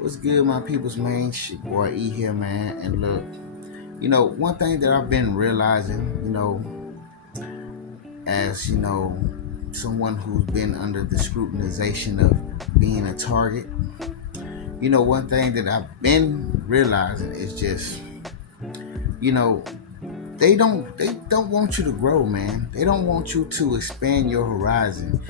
What's good, my people's man? Shit, boy, E here, man. And look, one thing that I've been realizing, as someone who's been under the scrutinization of being a target, one thing that I've been realizing is just, you know, they don't want you to grow, man. They don't want you to expand your horizon.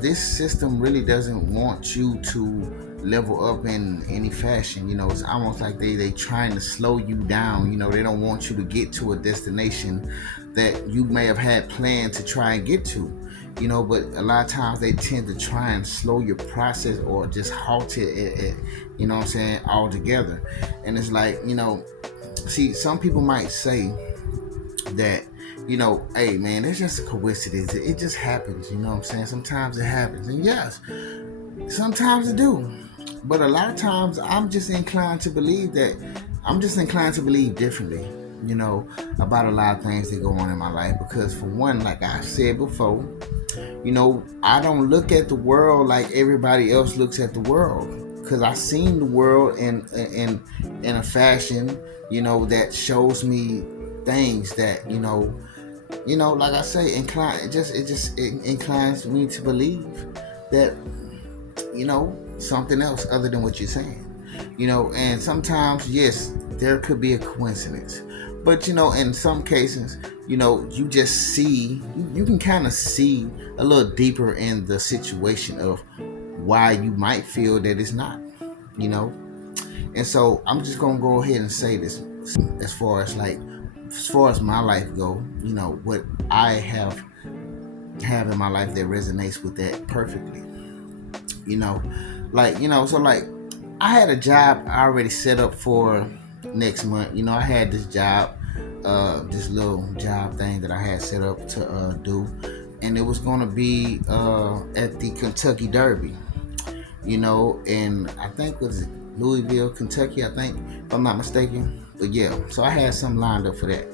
This system really doesn't want you to level up in any fashion. It's almost like they trying to slow you down. They don't want you to get to a destination that you may have had planned to try and get to. But a lot of times they tend to try and slow your process or just halt it at what I'm saying, altogether. And it's like, see, some people might say that, hey man, it's just a coincidence. It just happens, you know what I'm saying? Sometimes it happens. And yes, sometimes it do. But a lot of times I'm just inclined to believe differently, about a lot of things that go on in my life. Because for one, like I said before, I don't look at the world like everybody else looks at the world. Because I seen the world in a fashion, that shows me things that like I say, it inclines me to believe that something else other than what you're saying. And sometimes, yes, there could be a coincidence, but in some cases, you just see, you can kind of see a little deeper in the situation of why you might feel that it's not, you know and so I'm just gonna go ahead and say this. As far as my life go, what I have in my life that resonates with that perfectly. You know, like I had a job already set up for next month. I had this job, this little job thing that I had set up to do, and it was gonna be at the Kentucky Derby. And I think was it Louisville, Kentucky, I think, if I'm not mistaken. But yeah, so I had something lined up for that.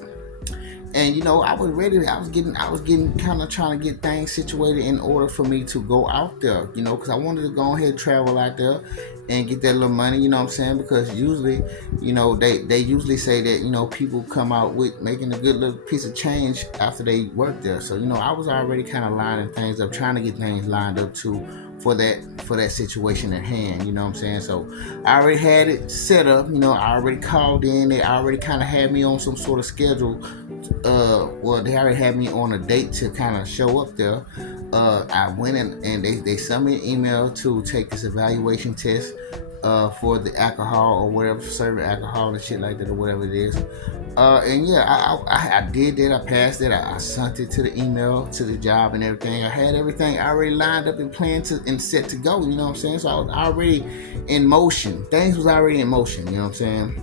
And I was ready. I was getting kind of trying to get things situated in order for me to go out there. Because I wanted to go ahead and travel out there and get that little money. You know what I'm saying? Because usually, they usually say that people come out with making a good little piece of change after they work there. So I was already kind of lining things up, trying to get things lined up too for that situation at hand. You know what I'm saying? So I already had it set up. I already called in. They already kind of had me on some sort of schedule. Well, they already had me on a date to kind of show up there. I went in and they sent me an email to take this evaluation test for the alcohol or whatever, serving alcohol and shit like that or whatever it is. And yeah, I did that. I passed it. I sent it to the email, to the job and everything. I had everything already lined up and planned to and set to go. You know what I'm saying? So I was already in motion. Things was already in motion. You know what I'm saying?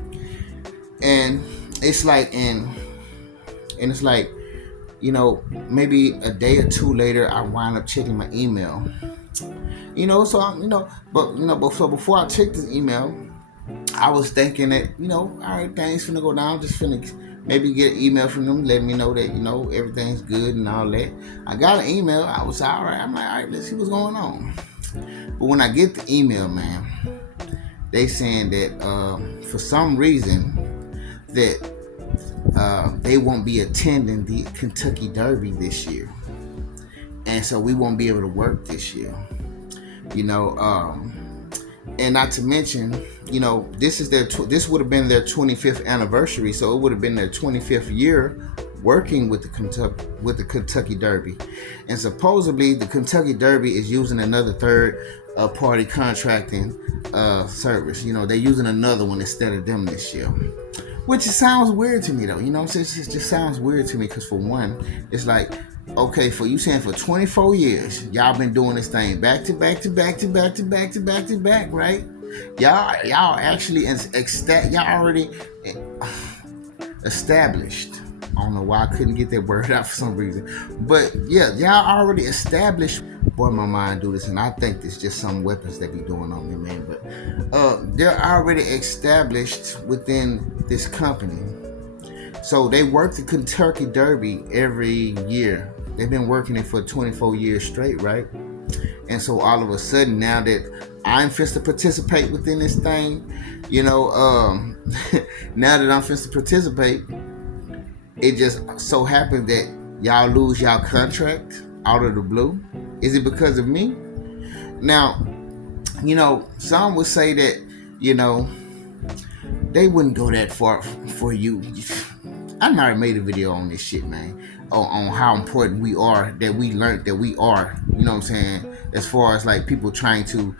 And it's like, and it's like, maybe a day or two later, I wind up checking my email. So I'm, but so before I checked this email, I was thinking that, all right, things finna go down. Just finna maybe get an email from them, letting me know that, everything's good and all that. I got an email. I was all right. I'm like, all right, let's see what's going on. But when I get the email, man, they saying that for some reason that they won't be attending the Kentucky Derby this year, and so we won't be able to work this year. You know, and not to mention, this would have been their 25th anniversary, so it would have been their 25th year working with the Kentucky Derby, and supposedly the Kentucky Derby is using another third party contracting service. They're using another one instead of them this year. Which sounds weird to me though, it just sounds weird to me because for one, it's like, okay, for you saying for 24 years, y'all been doing this thing back to back to back to back to back to back to back, right? Y'all actually y'all already established. I don't know why I couldn't get that word out for some reason, but yeah, y'all already established. Boy, my mind do this, and I think it's just some weapons they be doing on me, man. But they're already established within this company, so they work the Kentucky Derby every year. They've been working it for 24 years straight, right? And so all of a sudden, now that I'm fit to participate within this thing. Now that I'm fit to participate, it just so happened that y'all lose y'all contract out of the blue. Is it because of me? Now, some would say that, they wouldn't go that far for you. I already made a video on this shit, man. On how important we are, that we learned that we are, as far as like people trying to,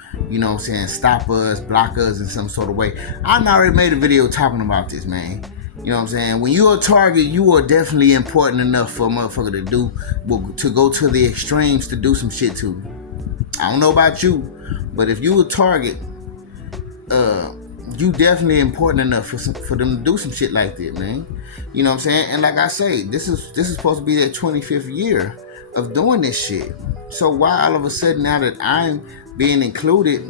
stop us, block us in some sort of way. I already made a video talking about this, man. When you're a target, you are definitely important enough for a motherfucker to go to the extremes to do some shit to. I don't know about you, but if you a target, you definitely important enough for them to do some shit like that, man. And like I say, this is supposed to be their 25th year of doing this shit. So why all of a sudden, now that I'm being included,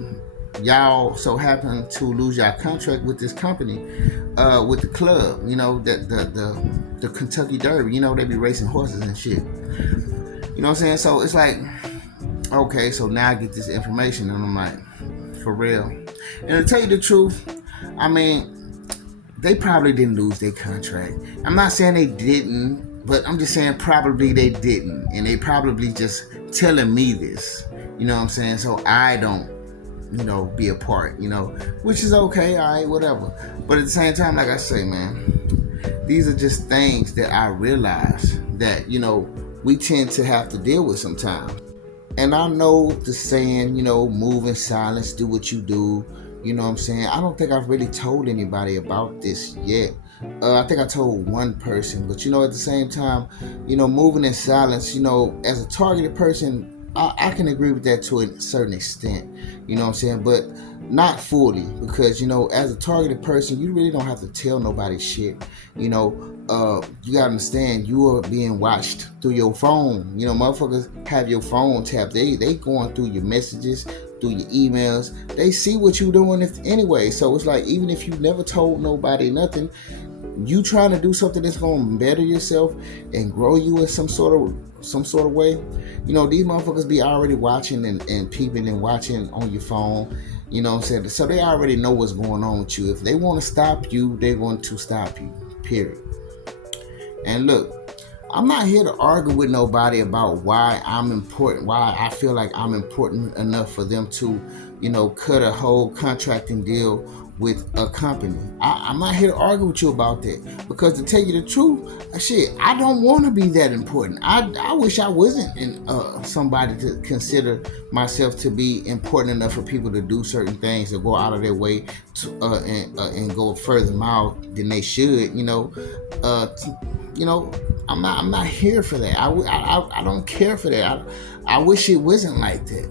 y'all so happen to lose your contract with this company, with the club, that the Kentucky Derby, they be racing horses and shit. So it's like, okay, so now I get this information and I'm like, for real. And to tell you the truth, I mean, they probably didn't lose their contract. I'm not saying they didn't, but I'm just saying probably they didn't. And they probably just telling me this, so I don't, be a part, which is okay, all right, whatever. But at the same time, like I say, man, these are just things that I realize that, we tend to have to deal with sometimes. And I know the saying, move in silence, do what you do. I don't think I've really told anybody about this yet. I think I told one person, but at the same time, moving in silence, as a targeted person, I can agree with that to a certain extent, but not fully, because, as a targeted person, you really don't have to tell nobody shit. You gotta understand, you are being watched through your phone. Motherfuckers have your phone tapped. They going through your messages, through your emails. They see what you doing anyway. So it's like, even if you never told nobody nothing, you trying to do something that's going to better yourself and grow you in some sort of way. These motherfuckers be already watching and peeping and watching on your phone. So they already know what's going on with you. If they want to stop you, they're going to stop you, period. And look, I'm not here to argue with nobody about why I'm important, why I feel like I'm important enough for them to, cut a whole contracting deal with a company. I'm not here to argue with you about that, because to tell you the truth, shit, I don't want to be that important. I wish I wasn't somebody to consider myself to be important enough for people to do certain things or go out of their way to and go further mile than they should. I'm not here for that. I don't care for that. I wish it wasn't like that.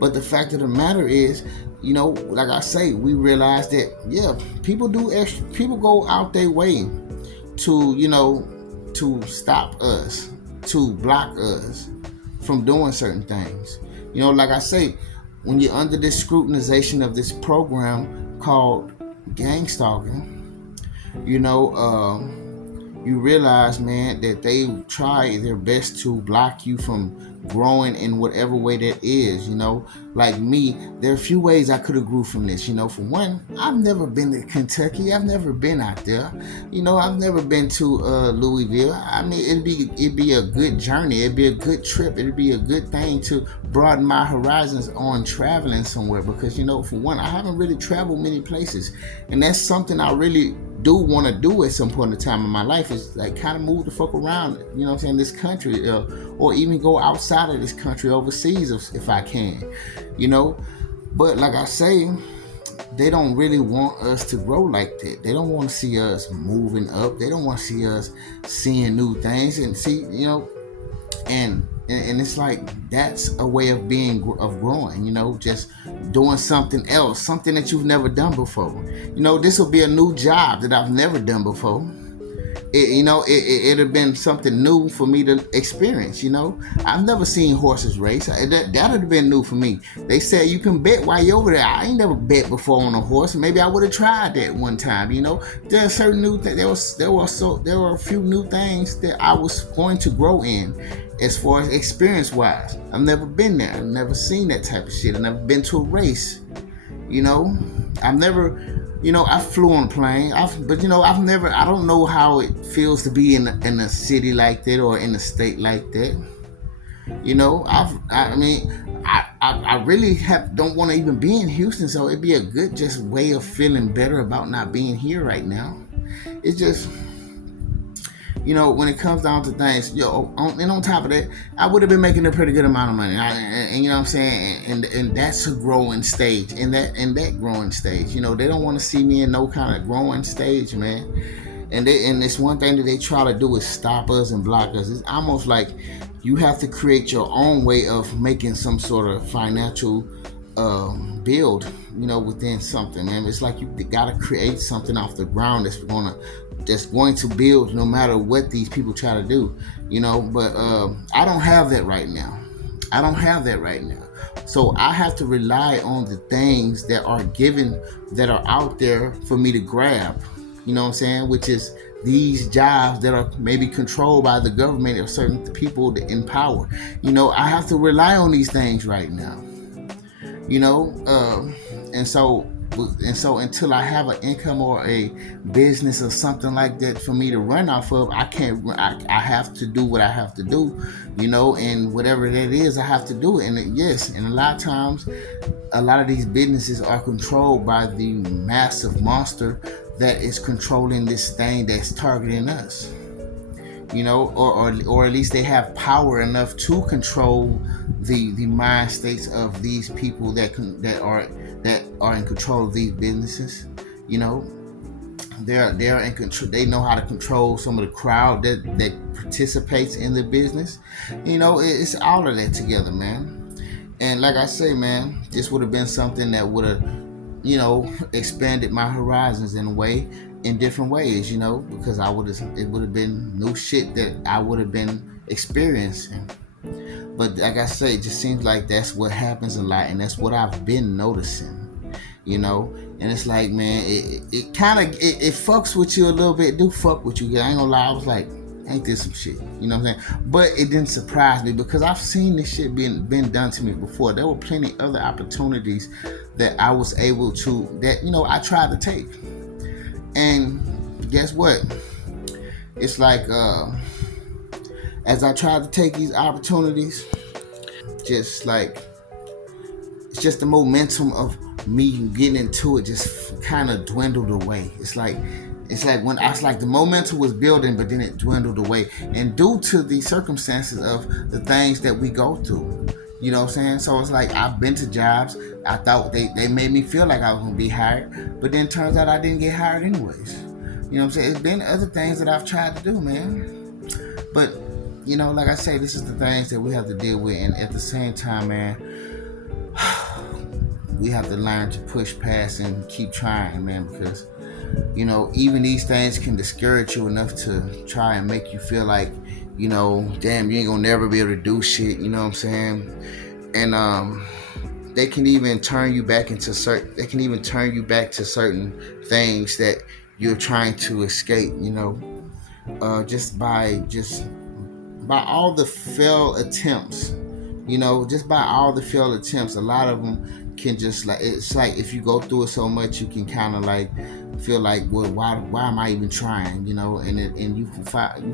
But the fact of the matter is, like I say, we realize that, yeah, people go out their way to stop us, to block us from doing certain things. Like I say, when you're under this scrutinization of this program called gang stalking, you realize, man, that they try their best to block you from growing in whatever way that is. Like me, there are a few ways I could have grew from this. For one, I've never been to Kentucky. I've never been out there. I've never been to Louisville. I mean, it'd be a good journey. It'd be a good trip. It'd be a good thing to broaden my horizons on traveling somewhere, because for one, I haven't really traveled many places, and that's something I really do want to do at some point in time in my life, is like kind of move the fuck around, this country, or even go outside of this country, overseas if I can, but like I say, they don't really want us to grow like that. They don't want to see us moving up. They don't want to see us seeing new things and and it's like, that's a way of growing, just doing something else, something that you've never done before. This will be a new job that I've never done before. It'd have been something new for me to experience. I've never seen horses race. That'd have been new for me. They said you can bet while you're over there. I ain't never bet before on a horse. Maybe I would have tried that one time. There are certain new things. There were a few new things that I was going to grow in, as far as experience wise. I've never been there. I've never seen that type of shit. I've never been to a race. You know, I've never, I flew on a plane. But I've never. I don't know how it feels to be in a city like that or in a state like that. I mean, I really don't want to even be in Houston, so it'd be a good just way of feeling better about not being here right now. It's just, when it comes down to things, and on top of that, I would have been making a pretty good amount of money. And you know what I'm saying? And that's a growing stage. In that growing stage, they don't want to see me in no kind of growing stage, man. And it's one thing that they try to do is stop us and block us. It's almost like you have to create your own way of making some sort of financial build, within something, man. It's like you got to create something off the ground that's going to build no matter what these people try to do, But I don't have that right now. So I have to rely on the things that are out there for me to grab. You know what I'm saying? Which is these jobs that are maybe controlled by the government or certain people in power. I have to rely on these things right now. And so until I have an income or a business or something like that for me to run off of, I can't. I have to do what I have to do, and whatever that is, I have to do it. And yes, and a lot of times, a lot of these businesses are controlled by the massive monster that is controlling this thing that's targeting us. Or at least they have power enough to control the mind states of these people that are in control of these businesses. They're in control. They know how to control some of the crowd that participates in the business. It's all of that together, man. And like I say, man, this would have been something that would have expanded my horizons in different ways, because it would have been new shit that I would have been experiencing. But like I say, it just seems like that's what happens a lot, and that's what I've been noticing, and it's like, man, it kind of it fucks with you a little bit. Do fuck with you. I ain't gonna lie, I was like, ain't this some shit? You know what I'm saying? But it didn't surprise me because I've seen this shit been done to me before. There were plenty other opportunities that I was able to, I tried to take. And guess what? It's like, as I tried to take these opportunities, just like, it's just the momentum of me getting into it just kind of dwindled away. It's like when I was like, the momentum was building, but then it dwindled away. And due to the circumstances of the things that we go through, you know what I'm saying? So it's like, I've been to jobs. I thought they made me feel like I was going to be hired, but then turns out I didn't get hired anyways. You know what I'm saying? It's been other things that I've tried to do, man. But, like I say, this is the things that we have to deal with. And at the same time, man, we have to learn to push past and keep trying, man, because, even these things can discourage you enough to try and make you feel like, damn, you ain't gonna never be able to do shit, you know what I'm saying? And they can even turn you back to certain things that you're trying to escape, just by all the failed attempts, a lot of them can just like, it's like if you go through it so much, you can kind of like feel like, well, why am I even trying, and you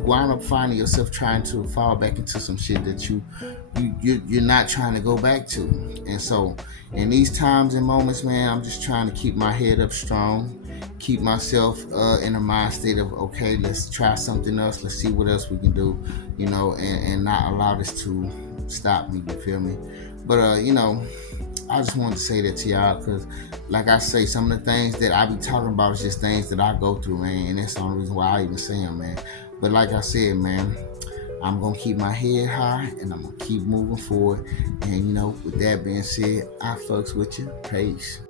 wind up finding yourself trying to fall back into some shit that you're not trying to go back to. And so in these times and moments, man, I'm just trying to keep my head up strong, keep myself in a mind state of, okay, let's try something else, let's see what else we can do, and not allow this to stop me, you feel me? But I just wanted to say that to y'all because, like I say, some of the things that I be talking about is just things that I go through, man, and that's the only reason why I even say them, man. But like I said, man, I'm going to keep my head high and I'm going to keep moving forward. And, with that being said, I fucks with you. Peace.